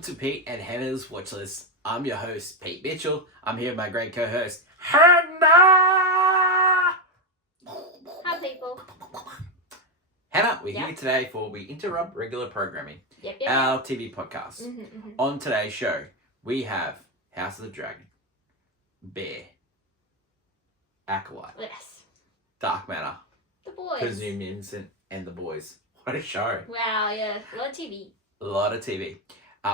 Welcome to Pete and Hannah's Watchlist. I'm your host, Pete Mitchell. I'm here with my great co-host, Hannah! Hi, people. Hannah, we're here today for We Interrupt Regular Programming, Yep. our TV podcast. On today's show, we have House of the Dragon, Bear, Acolyte, Yes. Dark Matter, The boys. Presumed Innocent, and The Boys. What a show. Wow, yeah. A lot of TV. A lot of TV.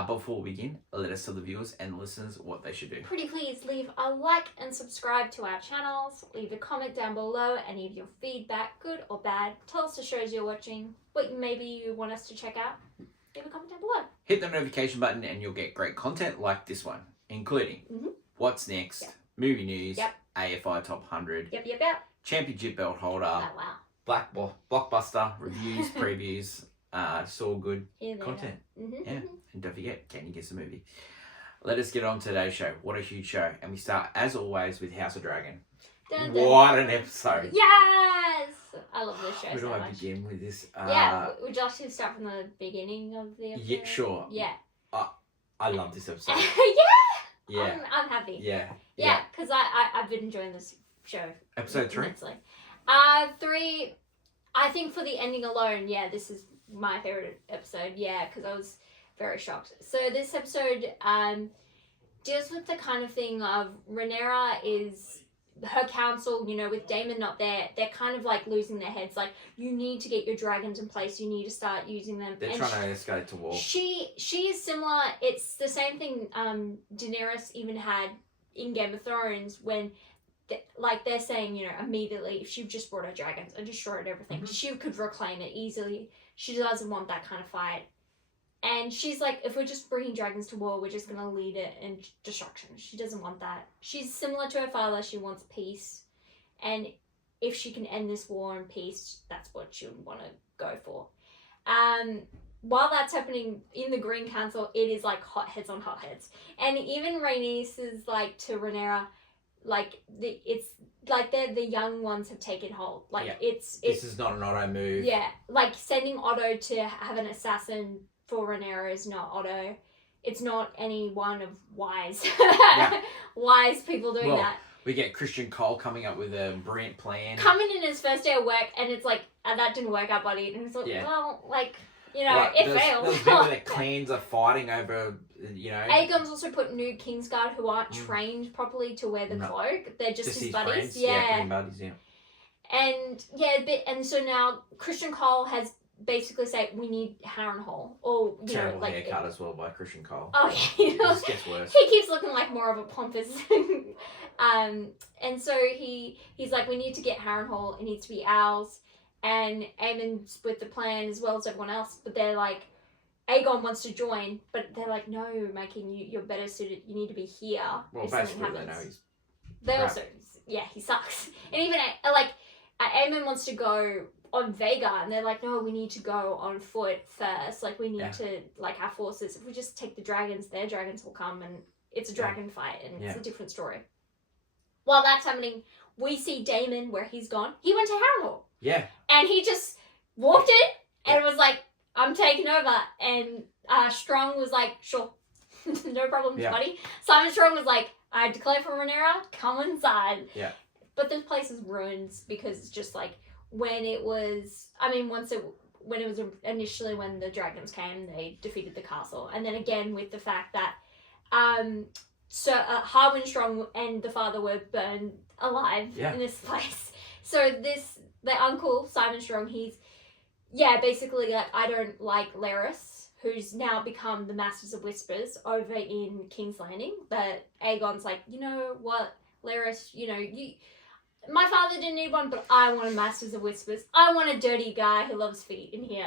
Before we begin, let us tell the viewers and listeners what they should do. Pretty please leave a like and subscribe to our channels. Leave a comment down below, any of your feedback, good or bad. Tell us the shows you're watching, what maybe you want us to check out. Leave a comment down below. Hit the notification button and you'll get great content like this one, including What's Next, Movie News, AFI Top 100, Championship Belt Holder, Blockbuster, reviews, previews. It's all good content. And don't forget, can you guess the movie? Let us get on to today's show. What a huge show. And we start, as always, with House of Dragon. Dun, dun. What an episode. Yes! I love this show Where do so I much. begin with this? Would you like to start from the beginning of the episode? Yeah, sure. Yeah. I love this episode. Yeah! I'm happy. Yeah. Yeah, because I've been enjoying this show. Episode 3? Immensely. 3, I think for the ending alone, this is my favorite episode, because I was very shocked. So this episode deals with the kind of thing of Rhaenyra is her council, with Daemon not there, they're kind of like losing their heads. Like, you need to get your dragons in place, you need to start using them. They're trying to escalate to war. She is similar. It's the same thing Daenerys even had in Game of Thrones when they're saying, immediately, if she just brought her dragons and destroyed everything, she could reclaim it easily. She doesn't want that kind of fight. And she's like, if we're just bringing dragons to war, we're just going to lead it in destruction. She doesn't want that. She's similar to her father. She wants peace. And if she can end this war in peace, that's what she would want to go for. While that's happening in the Green Council, it is like hot heads on hot heads. And even Rhaenys is like to Rhaenyra, it's like the young ones have taken hold. This is not an Otto move. Yeah, like sending Otto to have an assassin for Rhaenyra is not Otto. It's not any one of wise people doing that. We get Christian Cole coming up with a brilliant plan. Coming in his first day of work, and it's like, that didn't work out, buddy. And it's like, it failed. There's people that clans are fighting over, Aegon's also put new Kingsguard who aren't trained properly to wear the cloak. They're just his buddies. Friends. Yeah, buddies, And so now Christian Cole has basically said, we need Harrenhal. Or, terrible haircut as well by Christian Cole. Oh, yeah. It just gets worse. He keeps looking like more of a pompous. And so he's like, we need to get Harrenhal. It needs to be ours. And Aemon's with the plan as well as everyone else. But they're like, Aegon wants to join, but they're like, no, you're better suited. You need to be here. Well, basically, they know he's he sucks. And even Aemon wants to go on Vega, and they're like, no, we need to go on foot first. Like, we need to, our forces. If we just take the dragons, their dragons will come, and it's a dragon fight, and it's a different story. While that's happening, we see Daemon where he's gone. He went to Harrenhal. Yeah. And he just walked in and was like, I'm taking over. And Strong was like, sure, no problems, buddy. Simon Strong was like, I declare for Rhaenyra, come inside. Yeah. But this place is ruined because it's just like when it was initially when the dragons came, they defeated the castle. And then again with the fact that Harwin Strong and the father were burned alive in this place. So the uncle, Simon Strong, he's basically like, I don't like Larys, who's now become the Masters of Whispers over in King's Landing. But Aegon's like, you know what, Larys, my father didn't need one, but I want a Masters of Whispers. I want a dirty guy who loves feet in here.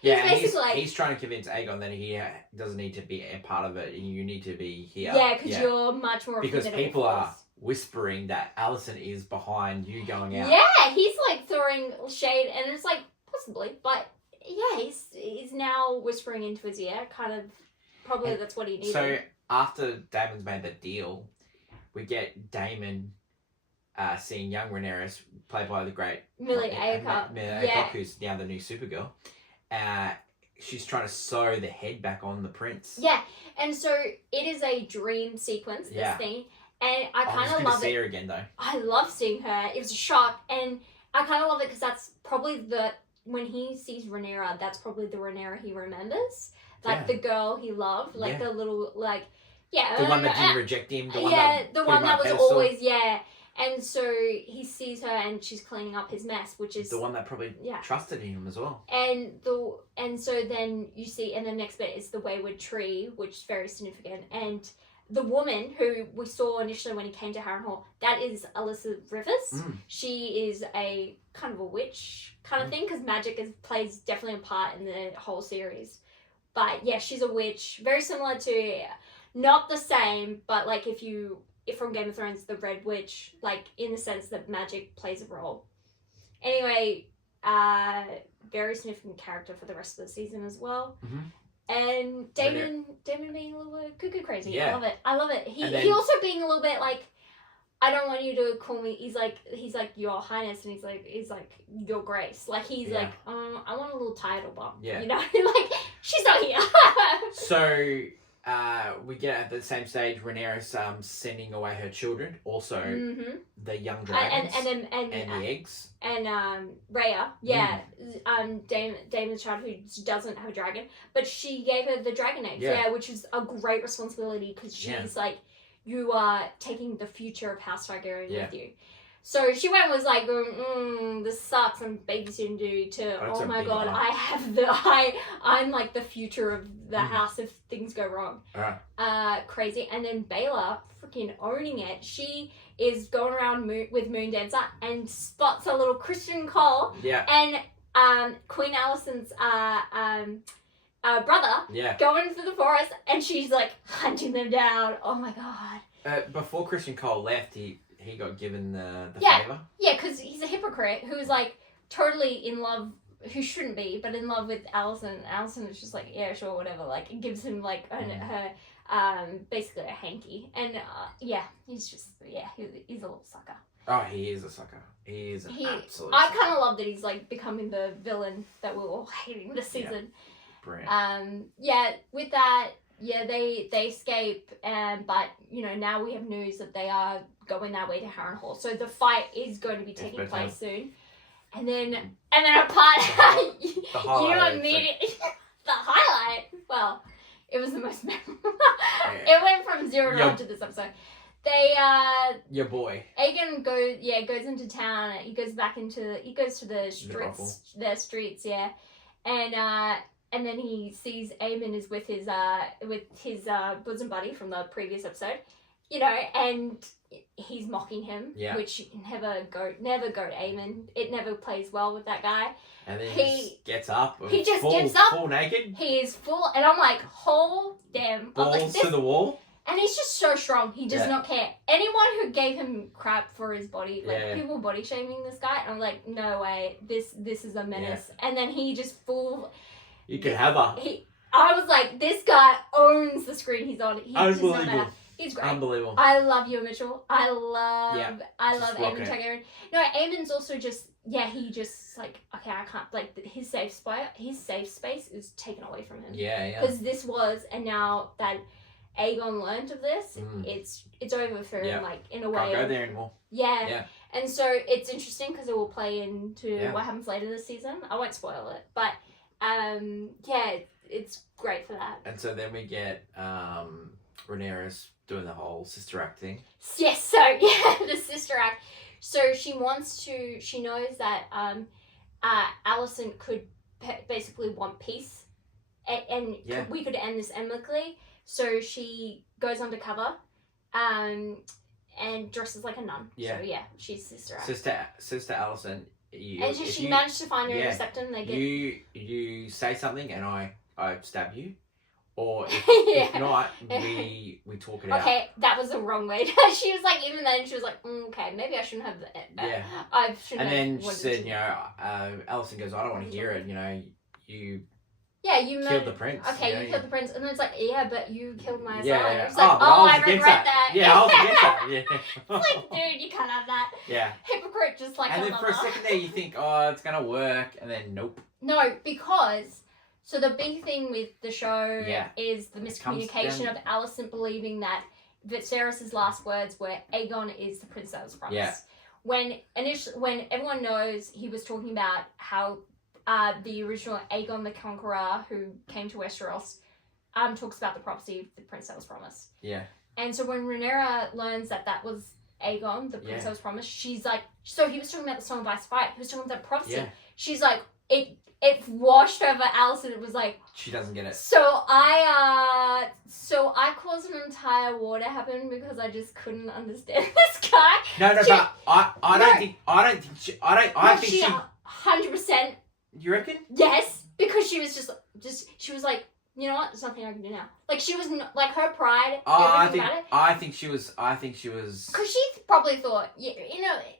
He's trying to convince Aegon that he doesn't need to be a part of it, and you need to be here. Yeah, because you're much more because people are whispering that Alicent is behind you going out. Yeah, he's like throwing shade, and it's like possibly, but he's now whispering into his ear. Kind of, probably that's what he needed. So after Daemon's made that deal, we get Daemon seeing young Rhaenyra, played by the great Millie Alcock, who's now the new Supergirl, she's trying to sew the head back on the prince. Yeah, and so it is a dream sequence, this thing, and I kind of love it. See her again, though. I love seeing her. It was a shock, and I kind of love it because that's probably when he sees Rhaenyra, that's probably the Rhaenyra he remembers. Like, the girl he loved, like, the little, like, the one that didn't reject him, the one that was always, and so he sees her and she's cleaning up his mess, which is... the one that probably trusted him as well. And so then you see, and the next bit is the Wayward Tree, which is very significant, and the woman who we saw initially when he came to Harrenhal, that is Alyssa Rivers. She is a kind of a witch kind of thing, because magic plays definitely a part in the whole series. But yeah, she's a witch, very similar to, not the same, but like if from Game of Thrones, the Red Witch, like in the sense that magic plays a role. Anyway, very significant character for the rest of the season as well. And Damon being a little bit cuckoo crazy. Yeah. I love it. He also being a little bit like, I don't want you to call me. He's like Your Highness, and he's like Your Grace. Like he's like, I want a little title bump. Yeah. You know, like she's not here. So we get at the same stage, Rhaenyra's sending away her children, also the young dragons and the eggs. And Rhea, Damon's child, who doesn't have a dragon, but she gave her the dragon eggs, which is a great responsibility because she's like, you are taking the future of House Targaryen with you. So she went and was like, this sucks, I'm babysitting duty to, oh my god, I'm like the future of the house if things go wrong. Crazy. And then Baela freaking owning it. She is going around with Moondancer and spots a little Christian Cole. And Queen Alicent's brother going through the forest, and she's like hunting them down. Oh my god. Before Christian Cole left, he got given the favour. Yeah, because he's a hypocrite who's like totally in love, who shouldn't be, but in love with Alicent. Alicent is just like, yeah, sure, whatever. Like, it gives him like her basically a hanky. And he's just, he's a little sucker. Oh, he is a sucker. He is an absolute I kind of love that he's like becoming the villain that we're all hating this season. Brilliant. With that, they escape, but you know, now we have news that they are going that way to Harrenhal. So the fight is going to be taking place soon. And then a part you immediately the highlight. Well, it was the most memorable. It went from 0 to 1 to this episode. They your boy Aegon goes into town. He goes to the streets, and then he sees Aemon is with his bosom buddy from the previous episode, you know, and he's mocking him, which never go to Aemon. It never plays well with that guy. And then he gets up. He just gets up, full naked. He is full, and I'm like, oh damn, balls to the wall. And he's just so strong. He does not care. Anyone who gave him crap for his body, people body shaming this guy, I'm like, no way, this is a menace. And then he just full. You could have her. I was like, this guy owns the screen he's on. Unbelievable. He's great. Unbelievable. I love you, Mitchell. I love Aemon Targaryen. No, Aemon's also just, he just like, okay, I can't, like, his safe space is taken away from him. Yeah. Because this was, and now that Aegon learned of this, it's over for him, like, in a way. Can't go there anymore. Yeah. And so it's interesting because it will play into what happens later this season. I won't spoil it, but it's great for that. And so then we get Rhaenyra's doing the whole sister act thing. Yes, so the sister act. So she knows that Alicent could basically want peace, and we could end this amicably. So she goes undercover, and dresses like a nun. Yeah. So she's sister act. Sister Alicent. And she managed to find her in septum. They get you say something and I stab you, or if not, we talk it out. Okay, that was the wrong way. She was like, even then she was like, okay, maybe I shouldn't have. I shouldn't. And then she said, Alicent goes, I don't want to hear it. You know, you killed the prince. Okay, you killed the prince, and then it's like, but you killed my son. Yeah. It's like, I regret that. Yeah, I was against that. Yeah. It's like, dude, you can't have that. Yeah. Hypocrite, just like. And then for a second there, you think, it's gonna work, and then nope. No, because So the big thing with the show is the miscommunication of Alicent believing that Viserys' last words were Aegon is the prince that was promised. Yeah. When everyone knows he was talking about how the original Aegon the Conqueror who came to Westeros talks about the prophecy of the prince that was promised. Yeah. And so when Rhaenyra learns that was Aegon, the prince that was promised, she's like, so he was talking about the Song of Ice and Fire. He was talking about the prophecy. Yeah. She's like, it washed over Alicent. It was like, she doesn't get it. So I caused an entire war to happen because I just couldn't understand this guy. But I think she 100%. You reckon? Yes, because she was she was like, you know what? There's nothing I can do now. Like she was like her pride. I think she was. Because she probably thought,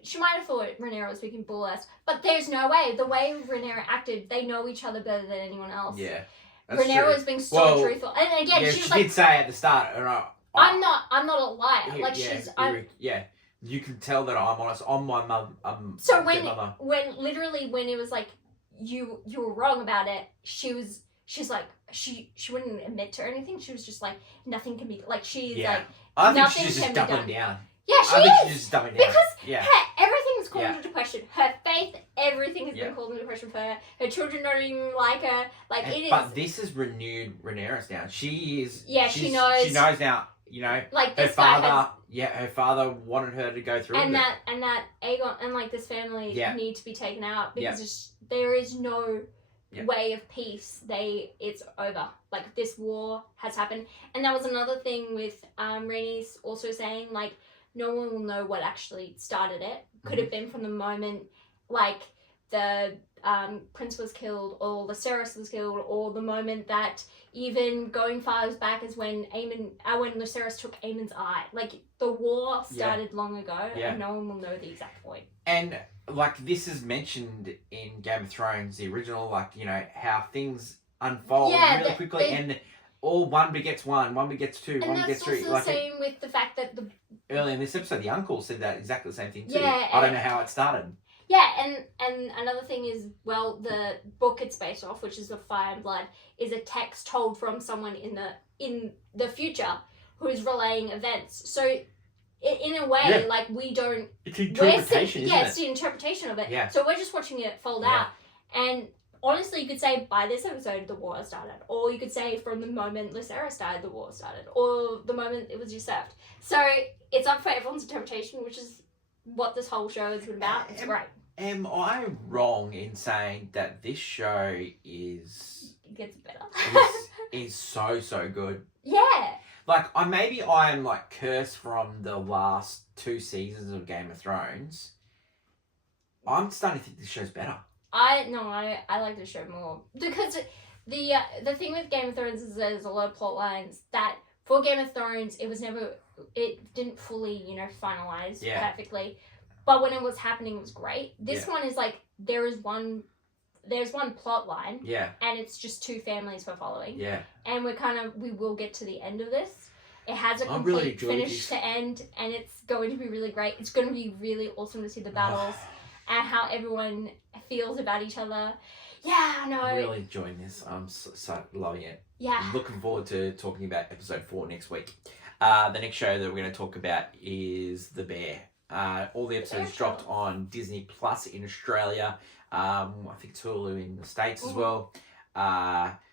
she might have thought Rhaenyra was speaking bull ass, but there's no way. The way Rhaenyra acted, they know each other better than anyone else. Yeah, Rhaenyra was being so truthful, and again, she was like, did say at the start, I'm not a liar. Like she's, you can tell that I'm honest. I'm my mum. So when it was like you were wrong about it, she's like she wouldn't admit to anything. She was just like nothing can be like she's like I think nothing she's just doubling down. Yeah, I think she's just dumbing down. Because everything's called into question. Her faith, everything has been called into question for her. Her children don't even like her. But this has renewed Rhaenyra's down. She is. Yeah, she knows. She knows now. Like her father. Her father wanted her to go through. And that Aegon and like this family need to be taken out because there is no way of peace. It's over. Like this war has happened, and that was another thing with Rhaenys also saying like no one will know what actually started it. Could have been from the moment like the prince was killed or Viserys was killed, or the moment that even going far as back as when when Viserys took Aemon's eye. Like the war started long ago, and no one will know the exact point. And like this is mentioned in Game of Thrones, the original, like how things unfold really quickly, and all one begets one begets two, one begets three. And that's also the same with the fact that early in this episode, the uncle said that exactly the same thing too. Yeah, I don't know how it started. Yeah, and another thing is, well, the book it's based off, which is the Fire and Blood, is a text told from someone in the future who is relaying events. So, in a way, like we don't. It's interpretation, isn't it? It's the interpretation of it. Yeah. So we're just watching it fold out, and honestly, you could say by this episode the war started, or you could say from the moment Viserys died the war started, or the moment it was usurped. So it's up for everyone's interpretation, which is what this whole show has been about. It's great. Am I wrong in saying that this show is it gets better? is so good? Yeah. Like maybe I am like cursed from the last 2 seasons of Game of Thrones. I'm starting to think this show's better. I like the show more because the thing with Game of Thrones is there's a lot of plot lines that for Game of Thrones it didn't fully finalize perfectly, but when it was happening it was great. This one is like there's one plot line, and it's just 2 families we're following, and we will get to the end of this. It has a complete finish to end, and it's going to be really great. It's going to be really awesome to see the battles and how everyone feels about each other. Yeah, I know. I'm really enjoying this. I'm so loving it. Yeah. I'm looking forward to talking about episode 4 next week. The next show that we're going to talk about is The Bear. All the episodes dropped on Disney Plus in Australia. I think Hulu in the States as well.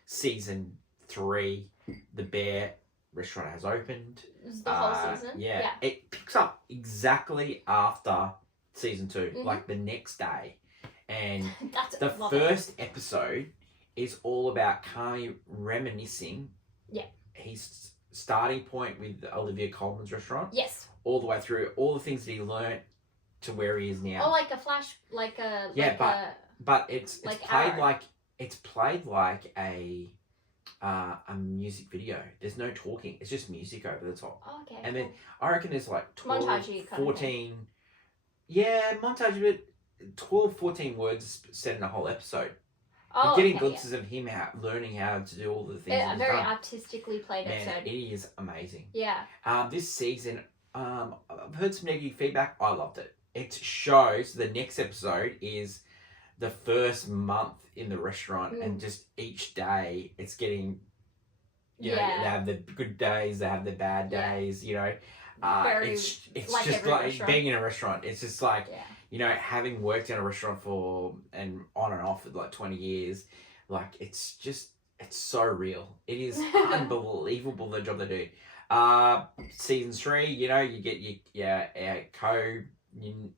Season 3, The Bear restaurant has opened. This is the whole season? Yeah. It picks up exactly after season 2, like the next day. And the first episode is all about Kami reminiscing his starting point with Olivia Colman's restaurant. Yes. All the way through, all the things that he learnt to where he is now. Oh, like a flash, like a... But it's played like a music video. There's no talking. It's just music over the top. Oh, okay. And then I reckon there's like 12, montage-y 14... Yeah, montage, but 12, 14 words said in a whole episode. You're getting glimpses of him learning how to do all the things. A very artistically played episode. It is amazing. Yeah. This season, I've heard some negative feedback. I loved it. It shows the next episode is the first month in the restaurant, and just each day it's getting, you know, they have the good days, they have the bad days, you know. It's like just like restaurant. Being in a restaurant. It's just like, you know, having worked in a restaurant for and on and off for like 20 years, like it's so real. It is unbelievable the job they do. Season 3, you know, you get your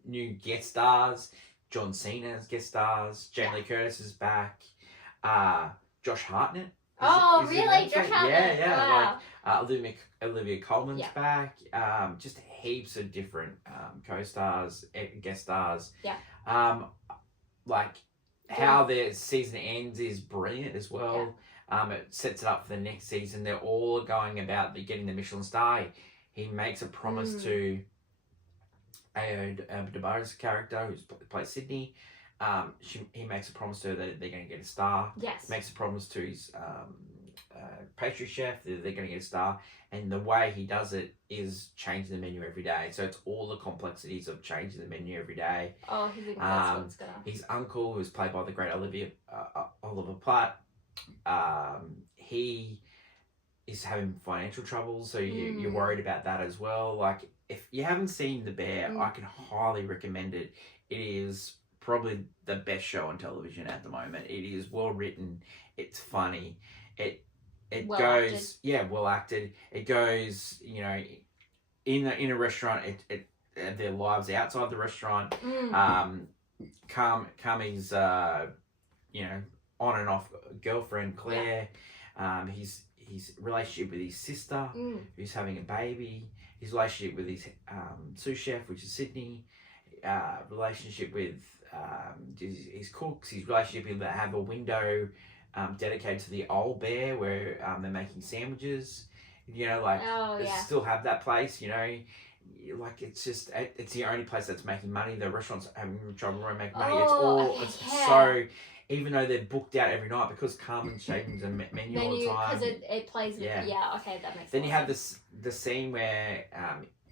new guest stars. John Cena's guest stars. Jamie Lee Curtis is back. Josh Hartnett. Really? Josh Hartnett? Yeah. Wow. Like Olivia Colman's back. Just heaps of different co-stars, guest stars. Yeah. Like how their season ends is brilliant as well. Yeah. It sets it up for the next season. They're all going about getting the Michelin star. He makes a promise to Ayo Debarra's character, who plays Sydney. He makes a promise to her that they're going to get a star. Yes. Makes a promise to his pastry chef that they're going to get a star. And the way he does it is changing the menu every day. So it's all the complexities of changing the menu every day. Oh, he's incredible. His uncle, who's played by the great Oliver Platt, he is having financial troubles, so you're worried about that as well. Like, if you haven't seen The Bear, I can highly recommend it. It is probably the best show on television at the moment. It is well written. It's funny. It well goes acted. Well acted. It goes, you know, in a restaurant. It their lives outside the restaurant. Kami's you know, on and off girlfriend Claire. His relationship with his sister, who's having a baby. His relationship with his sous chef, which is Sydney. Relationship with his cooks. His relationship with have a window dedicated to the old bear where they're making sandwiches. You know, like they still have that place. You know, like it's the only place that's making money. The restaurant's having trouble making money. So. Even though they're booked out every night because Carmen's changing the menu all the time. Because it plays... okay, that makes sense. Then you have the scene where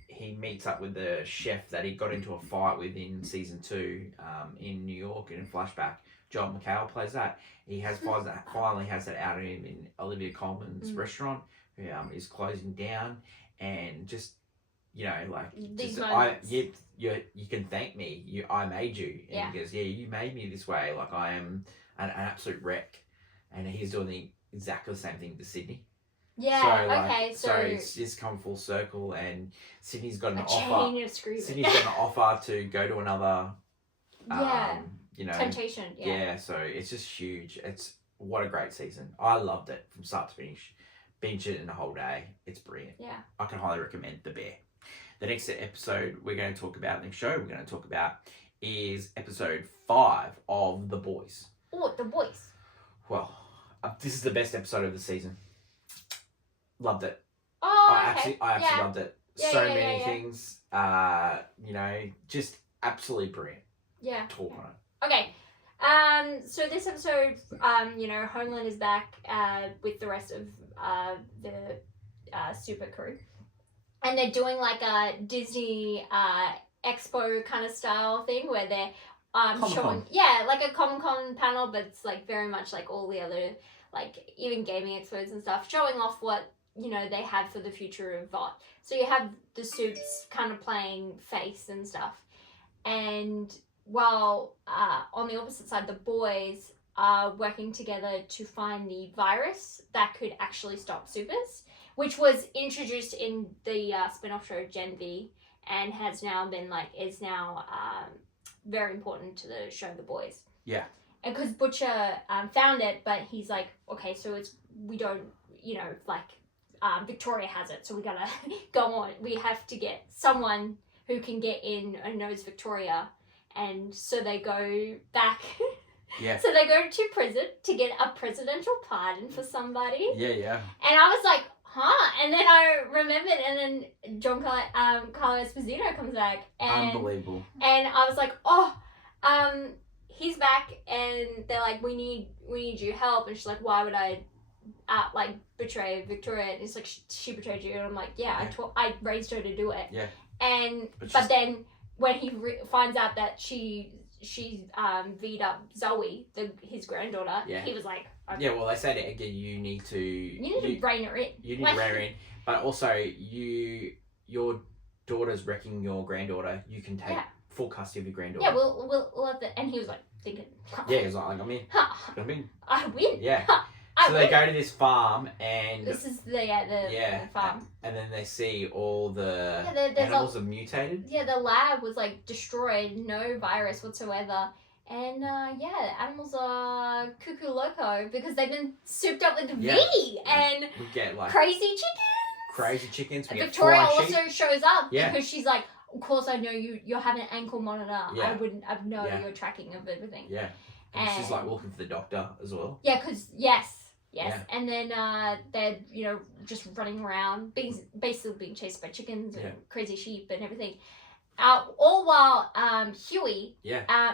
he meets up with the chef that he got into a fight with in season 2 in New York, and in flashback, John McHale plays that. He finally has that out of him in Olivia Colman's restaurant, who is closing down, and just... You know, like these moments. You can thank me. I made you. And he goes, you made me this way. Like I am an absolute wreck. And he's doing exactly the same thing to Sydney. Yeah. So it's just come full circle, and Sydney's got an offer. Sydney's got an offer to go to another. You know, temptation. Yeah. So it's just huge. What a great season. I loved it from start to finish. Binge it in a whole day. It's brilliant. Yeah. I can highly recommend The Bear. The next episode we're going to talk about, is episode 5 of The Boys. Oh, The Boys. Well, this is the best episode of the season. Loved it. Oh, I absolutely loved it. Many things. You know, just absolutely brilliant. Yeah. Talk on it. Okay. So this episode, you know, Homeland is back with the rest of the super crew. And they're doing like a Disney expo kind of style thing where they're showing, like a Comic-Con panel, but it's like very much like all the other, like even gaming expos and stuff, showing off what, you know, they have for the future of VOD. So you have the Supes kind of playing face and stuff. And while on the opposite side, the boys are working together to find the virus that could actually stop supers, which was introduced in the spin-off show Gen V, and is now very important to the show The Boys. Yeah. And because Butcher found it, but he's like, okay, so we don't, you know, like Victoria has it, so we gotta go on. We have to get someone who can get in and knows Victoria, and so they go back. Yeah. So they go to prison to get a presidential pardon for somebody. Yeah. And I was like, huh? And then I remembered, and then Carlo Esposito comes back. And, unbelievable. And I was like, he's back, and they're like, we need your help. And she's like, why would I, betray Victoria? And it's like, she betrayed you. And I'm like, I raised her to do it. Yeah. And but then when he finds out that she she V'd up Zoe, his granddaughter. Yeah. He was like, okay. Yeah, well, they say to Edgar, you need to rein her in. You need to rein her in, but also your daughter's wrecking your granddaughter. You can take full custody of your granddaughter. Yeah, we'll have the. And he was like thinking. Yeah, he was like, I'm in. I'm in. I win. Yeah. So they go to this farm, and this is the farm, and then they see all the there's animals are mutated. Yeah, the lab was like destroyed, no virus whatsoever, and the animals are cuckoo loco because they've been souped up with V, and we get like crazy chickens. We Victoria get also shows up because she's like, of course I know you're having an ankle monitor. Yeah. I've known your tracking of everything. Yeah. And she's like looking for the doctor as well. Yeah, because yes. And then they're just running around, basically being chased by chickens and crazy sheep and everything. All while Huey,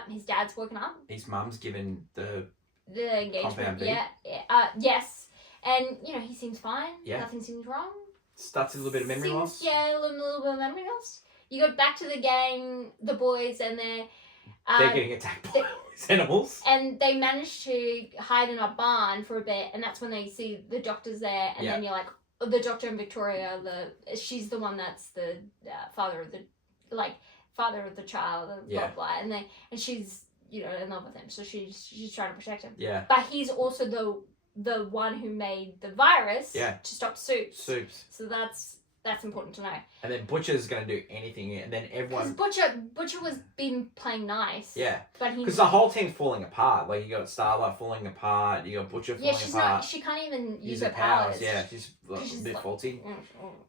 his dad's woken up. His mum's given the engagement. Yes, and he seems fine. Yeah, nothing seems wrong. Starts a little bit of memory loss. Yeah, a little bit of memory loss. You go back to the gang, the boys, and they're getting attacked by animals. And they manage to hide in a barn for a bit, and that's when they see the doctor's there, and then you're like, the doctor and Victoria, she's the one that's the father of the child, blah blah, and she's in love with him, so she's trying to protect him. Yeah. But he's also the one who made the virus to stop soups. So that's important to know. And then Butcher's going to do anything, and then everyone... Because Butcher was been playing nice. Yeah. But because the whole team's falling apart. Like, you got Starlight falling apart, you got Butcher falling apart. She can't even use her powers. Yeah, she's a bit faulty.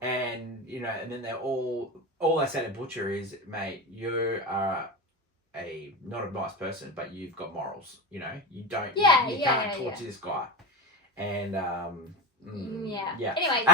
And, and then they're all I say to Butcher is, mate, you are not a nice person, but you've got morals, you don't... You can't torture this guy. And, Anyway,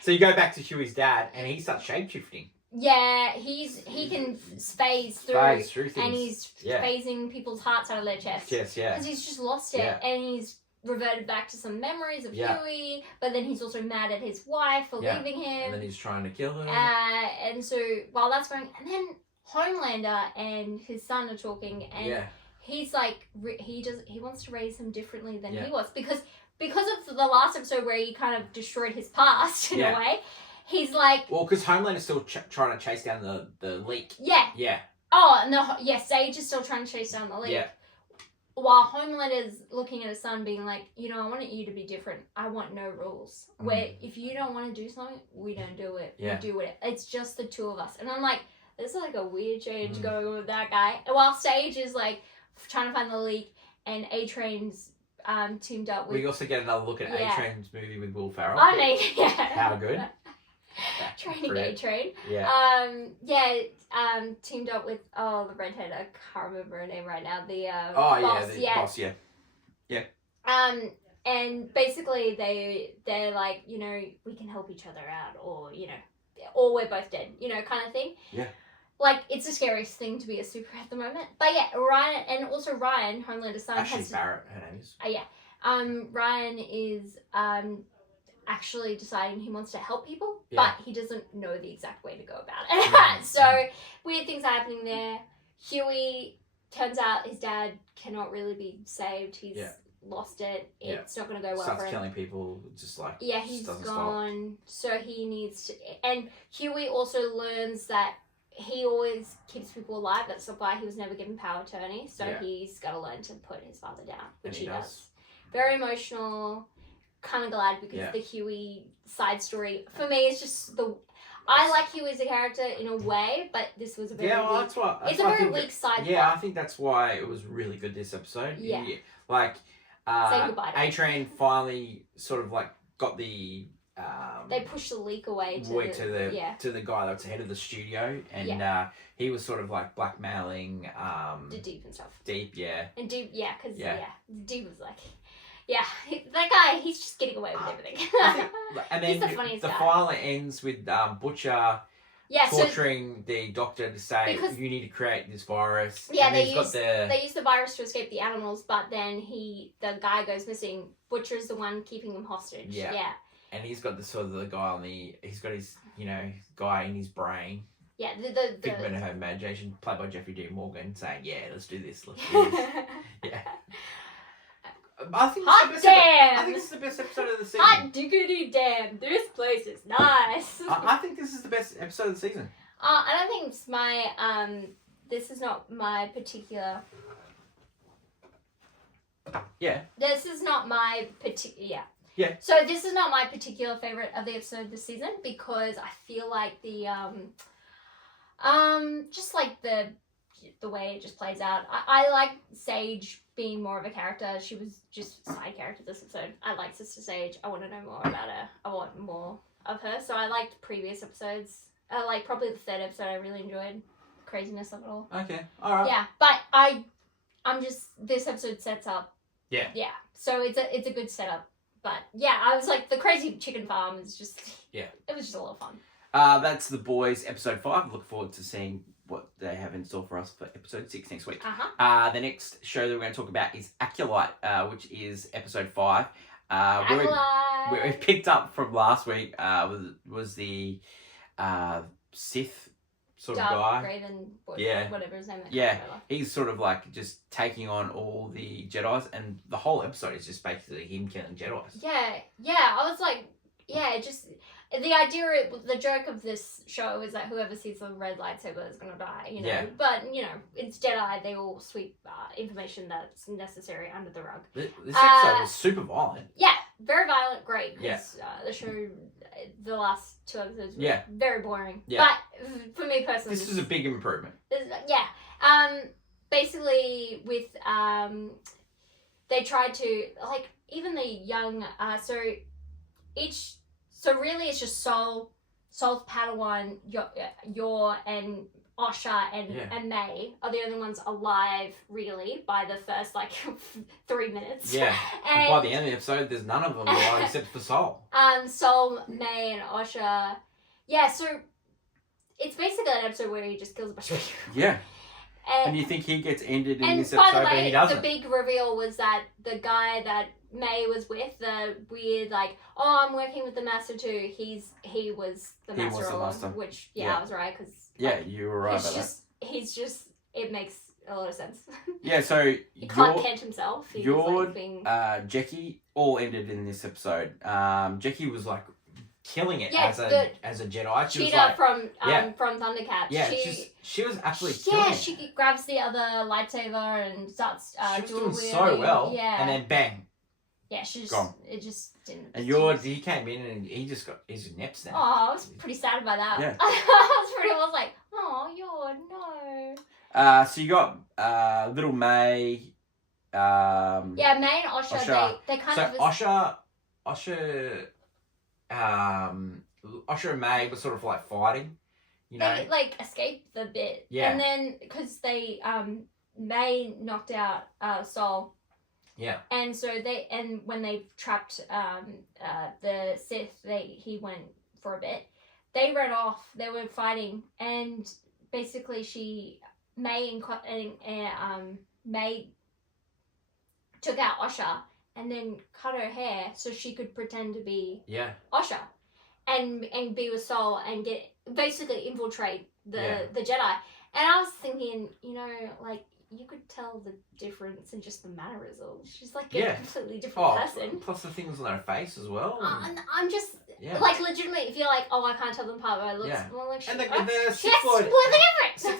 so you go back to Huey's dad, and he starts shapeshifting. Yeah, he can phase through things, and he's phasing people's hearts out of their chest. Yes, yeah. Because he's just lost it, and he's reverted back to some memories of Huey, but then he's also mad at his wife for leaving him, and then he's trying to kill her. And so while that's going, and then Homelander and his son are talking, and he's like, he wants to raise him differently than he was because of the last episode where he kind of destroyed his past in a way. He's like... Well, because Homelander's still trying to chase down the leak. Yeah. Yeah. Oh, no, Sage is still trying to chase down the leak. Yeah. While Homelander's looking at his son being like, I want you to be different. I want no rules. Where if you don't want to do something, we don't do it. Yeah. We do it. It's just the two of us. And I'm like, this is like a weird change going on with that guy. And while Sage is like trying to find the leak and A-Train's teamed up with... We also get another look at A-Train's movie with Will Ferrell. I mean, How good. Training A-Train. Yeah. Teamed up with, the redhead, I can't remember her name right now, the boss. Boss, yeah. Yeah. And basically they're like, we can help each other out, or, or we're both dead, kind of thing. Yeah. Like, it's the scariest thing to be a super at the moment. But yeah, Ryan, and also Ryan, Homelander's son, Ashley Barrett, her name is. Ryan is actually deciding he wants to help people, but he doesn't know the exact way to go about it. So, weird things are happening there. Huey, turns out his dad cannot really be saved. He's lost it. It's not going to go well for him. Starts killing people, just like... Yeah, he's gone. So, he needs to... And Huey also learns that he always keeps people alive. That's why he was never given power of attorney. So he's got to learn to put his father down, which he does. Very emotional. Kind of glad because the Huey side story for me is just I like Huey as a character in a way, but this was a very weak, it's a very weak side plot. Yeah, I think that's why it was really good this episode. Yeah. Like say goodbye to A-Train finally sort of like got the they pushed the leak away to the guy that's head of the studio, and he was sort of like blackmailing the Deep and stuff. Deep, and Deep, because Deep was like, that guy, he's just getting away with everything. And then he's the funniest guy. Finally ends with Butcher torturing the doctor to say, you need to create this virus. Yeah, they use the virus to escape the animals, but then the guy goes missing. Butcher's the one keeping him hostage. Yeah. And he's got the guy he's got his, guy in his brain. Yeah, figment of her imagination, played by Jeffrey D. Morgan, saying, "Yeah, let's do this. Let's do this." Yeah. I think damn! I think this is the best episode of the season. Hot diggity damn! This place is nice. I think this is the best episode of the season. I don't think it's my This is not my particular. Yeah. This is not my particular. Yeah. Yeah. So this is not my particular favorite of the episode this season because I feel like the just like the way it just plays out. I like Sage being more of a character. She was just a side character this episode. I like Sister Sage. I want to know more about her. I want more of her. So I liked previous episodes. Like probably the third episode I really enjoyed. The craziness of it all. Okay. Alright. Yeah. But I'm just this episode sets up. Yeah. Yeah. So it's a good setup. But yeah, I was like the crazy chicken farm is just it was just a lot of fun. That's The Boys episode 5. Look forward to seeing what they have in store for us for episode 6 next week. The next show that we're going to talk about is Acolyte, which is episode 5. Where we picked up from last week was the Sith sort Dark of guy. Raven, whatever his name is. Yeah, he's sort of like just taking on all the Jedis, and the whole episode is just basically him killing Jedis. Yeah. I was like, just the idea, the joke of this show is that whoever sees the red lightsaber is gonna die. You know, but it's Jedi. They all sweep information that's necessary under the rug. This episode was super violent. Yeah, very violent. Great. Yeah. The show, the last 2 episodes were very boring. Yeah. But for me personally, this is a big improvement. Basically with they tried to like even the young so really it's just Sol's Padawan, Yor and Osha and May are the only ones alive really by the first 3 minutes. Yeah. And by the end of the episode there's none of them alive except for Sol. Sol, May and Osha. Yeah, so it's basically an episode where he just kills a bunch of people. Yeah. And you think he gets ended in this episode, but he doesn't. The big reveal was that the guy that May was with, the weird I'm working with the Master too. He was the Master all along, which I was right because you were right about that. He's just it makes a lot of sense. Yeah, so he can't Kent himself. Jackie all ended in this episode. Jackie was killing it as a Jedi. She Cheetah was from Thundercats. Yeah, she was absolutely killing it. She grabs the other lightsaber and starts doing so well. Yeah. And then bang. Yeah, she just gone. It just didn't. And he came in and he just got his neck snapped. Oh, I was pretty sad about that. Yeah. I was like, oh, no. So you got little May. May and Osha. They kind of. Osha and May were sort of fighting, They escaped a bit. Yeah. And then because they May knocked out Sol. Yeah. And so when they trapped the Sith, he went for a bit. They ran off. They were fighting, and basically May took out Osha and then cut her hair so she could pretend to be Osha, and be with Sol and basically infiltrate the Jedi. And I was thinking, you could tell the difference in just the mannerisms. She's a completely different person. Plus the things on her face as well. I'm just legitimately, if you're I can't tell them apart by looks. Yeah. Well, and the Sith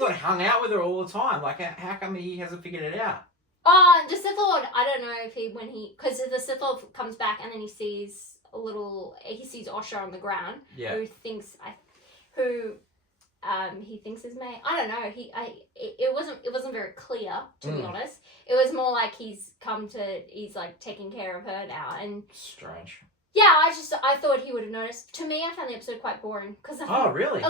Lord hung out with her all the time. How come he hasn't figured it out? Oh, the Sith Lord, I don't know if because the Sith Lord comes back and then he sees Osha on the ground. Yeah. Who he thinks is May. I don't know. It wasn't very clear, to be honest. It was more like he's taking care of her now, and strange. Yeah, I thought he would have noticed. To me, I found the episode quite boring because really?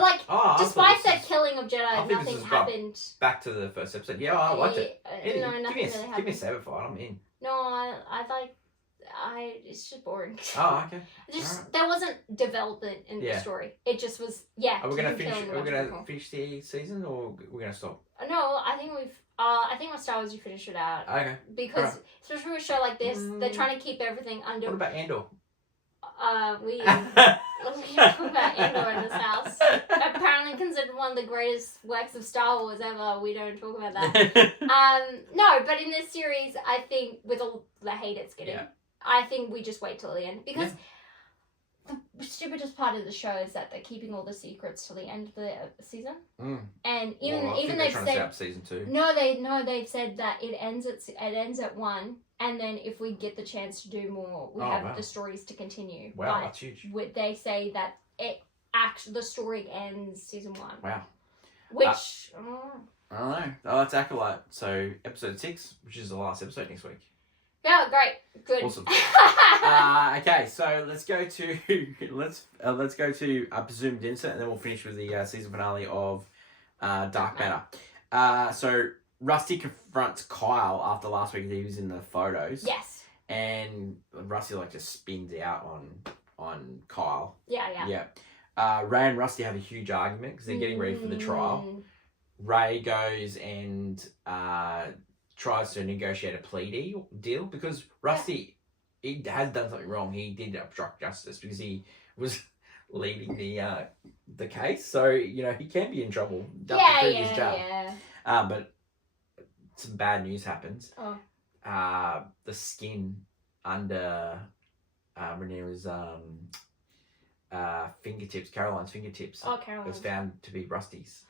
Despite that killing of Jedi, nothing happened. Back to the first episode. Yeah, I liked it. Nothing really happened. Give me a 7 for it. I'm in. No, it's just boring. Oh, okay. There wasn't development in the story. It just was Are we gonna finish the season, or we're gonna stop? No, I think we've. I think with Star Wars you finish it out. Okay. Because especially with a show like this, they're trying to keep everything under. What about Andor? We talk about Andor in this house. Apparently considered one one of the greatest works of Star Wars ever. We don't talk about that. No, but in this series, I think with all the hate it's getting, I think we just wait till the end because the stupidest part of the show is that they're keeping all the secrets till the end of the season. And even they've said season 2. They've said that it ends at 1, and then if we get the chance to do more, we have the stories to continue. Wow, that's huge. They say that the story ends season 1. Wow. Which I don't know. Oh, it's Acolyte. So episode 6, which is the last episode next week. Yeah, great, good. Awesome. Okay, so let's go to Presumed Innocent, and then we'll finish with the season finale of Dark Matter. So Rusty confronts Kyle after last week. He was in the photos. Yes. And Rusty just spins out on Kyle. Yeah. Ray and Rusty have a huge argument because they're getting ready for the trial. Ray goes and tries to negotiate a plea deal because Rusty he has done something wrong. He did obstruct justice because he was leading the case. So, he can be in trouble. Yeah. But some bad news happens. Oh. The skin under Rhaenyra's fingertips, Caroline's fingertips, was found to be Rusty's.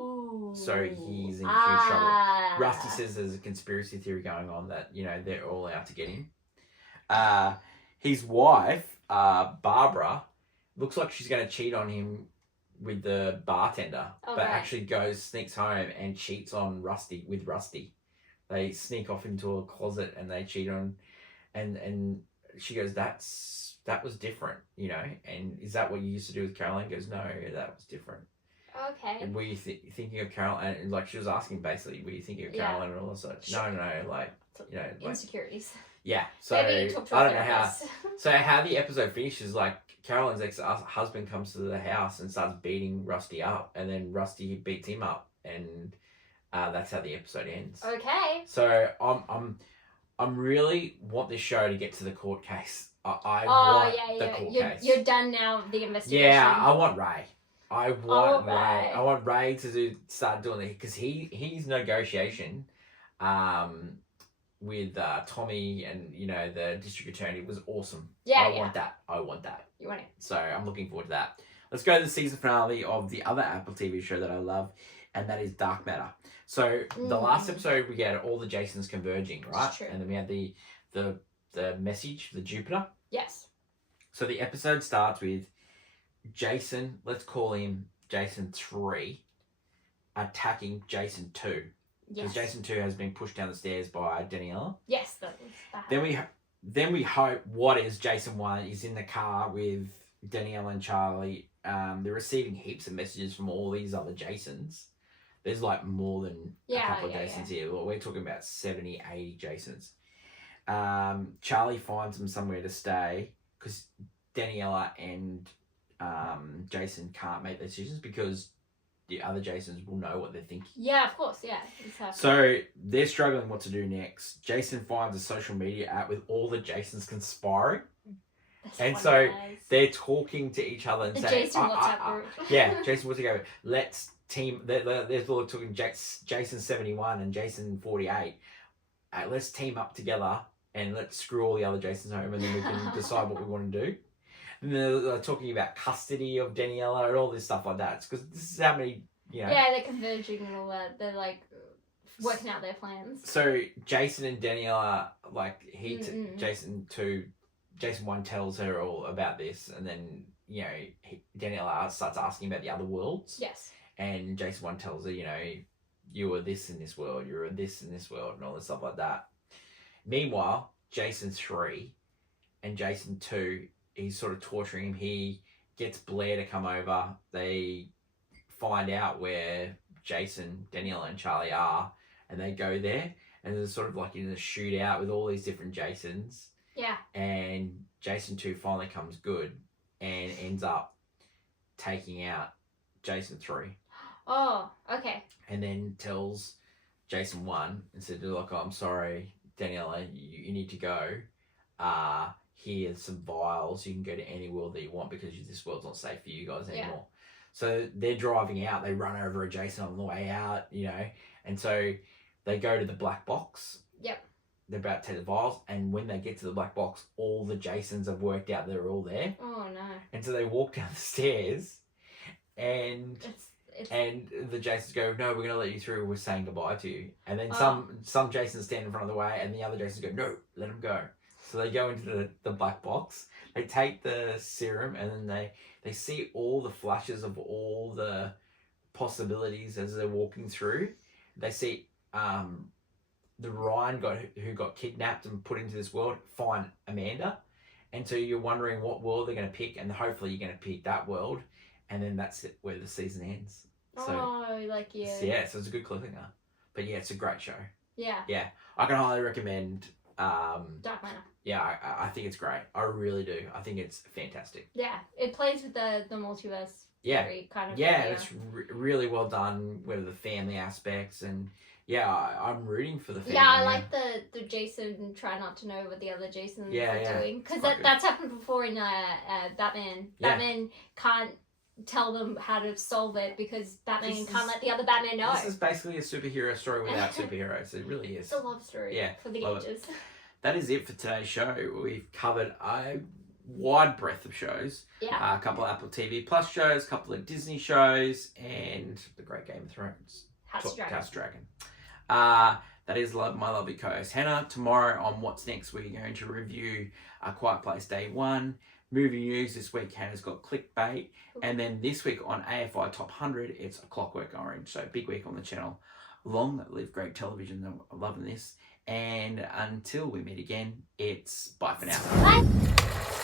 Ooh. So he's in huge trouble. Rusty says there's a conspiracy theory going on that, they're all out to get him. His wife, Barbara, looks like she's going to cheat on him with the bartender, but actually sneaks home and cheats on Rusty with Rusty. They sneak off into a closet and they cheat on, and she goes, that was different, and is that what you used to do with Caroline? He goes, no, that was different. Okay. And were you thinking of Caroline? And she was asking basically, were you thinking of Caroline and all this? No, insecurities. Yeah. So maybe talk to I don't know how. So how the episode finishes, Caroline's ex-husband comes to the house and starts beating Rusty up, and then Rusty beats him up, and that's how the episode ends. Okay. So I'm really want this show to get to the court case. I want the court case. You're done now. The investigation. Yeah, I want Ray. I want Ray to start doing it because he's negotiation with Tommy and the district attorney was awesome. I want that. You want it. So I'm looking forward to that. Let's go to the season finale of the other Apple TV show that I love, and that is Dark Matter. So the last episode we get all the Jasons converging, right? True. And then we had the message, the Jupiter. Yes. So the episode starts with Jason, let's call him Jason 3, attacking Jason 2. Because Jason 2 has been pushed down the stairs by Daniela. Yes, that Then we hope what is Jason 1 is in the car with Daniela and Charlie. They're receiving heaps of messages from all these other Jasons. There's more than a couple of Jasons here. Well, we're talking about 70, 80 Jasons. Charlie finds them somewhere to stay because Daniela and Jason can't make decisions because the other Jasons will know what they're thinking. Yeah, of course, yeah. Exactly. So they're struggling what to do next. Jason finds a social media app with all the Jasons conspiring. They're talking to each other and saying, Jason WhatsApp group. Yeah, Jason WhatsApp group. Let's team. They're all talking Jason 71 and Jason 48. Let's team up together and let's screw all the other Jasons home, and then we can decide what we want to do. And they're talking about custody of Daniela and all this stuff like that. It's because this is how many, Yeah, they're converging and all that. They're working out their plans. So Jason and Daniela, Jason 1 tells her all about this, and then, Daniela starts asking about the other worlds. Yes. And Jason 1 tells her, you were this in this world, you were this in this world, and all this stuff like that. Meanwhile, Jason 3 and Jason 2, he's sort of torturing him. He gets Blair to come over. They find out where Jason, Daniela, and Charlie are, and they go there. And there's sort of in a shootout with all these different Jasons. Yeah. And Jason 2 finally comes good and ends up taking out Jason 3. Oh, okay. And then tells Jason 1 and said, I'm sorry, Daniela, you need to go. Here's some vials. You can go to any world that you want because this world's not safe for you guys anymore. So they're driving out, they run over a Jason on the way out, you know, and so they go to the black box. Yep. They're about to take the vials, and when they get to the black box, all the Jasons have worked out they're all there. Oh no. And so they walk down the stairs, and and the Jasons go, no, we're going to let you through, we're saying goodbye to you. And then some Jasons stand in front of the way, and the other Jasons go, no, let them go. So they go into the black box, they take the serum, and then they see all the flashes of all the possibilities as they're walking through. They see the Ryan who got kidnapped and put into this world find Amanda. And so you're wondering what world they're going to pick, and hopefully you're going to pick that world. And then that's where the season ends. So, so it's a good cliffhanger. But yeah, it's a great show. Yeah. Yeah. I can highly recommend Dark Manor. Yeah, I think it's great. I really do. I think it's fantastic. Yeah. It plays with the multiverse theory kind of Yeah, it's really well done with the family aspects, and yeah, I'm rooting for the family. Yeah, I like the Jason try not to know what the other Jasons are doing, because that's happened before in Batman. Batman can't tell them how to solve it because Batman can't let the other Batman know. This is basically a superhero story without superheroes. It really is. It's a love story for the ages. That is it for today's show. We've covered a wide breadth of shows. Yeah. A couple of Apple TV Plus shows, a couple of Disney shows, and the great Game of Thrones. House of Dragon. That is my lovely co-host Hannah. Tomorrow on What's Next, we're going to review A Quiet Place Day 1. Movie news this week, Hannah's got Clickbait. And then this week on AFI Top 100, it's A Clockwork Orange. So big week on the channel. Long live great television. I'm loving this. And until we meet again, it's bye for now. Bye.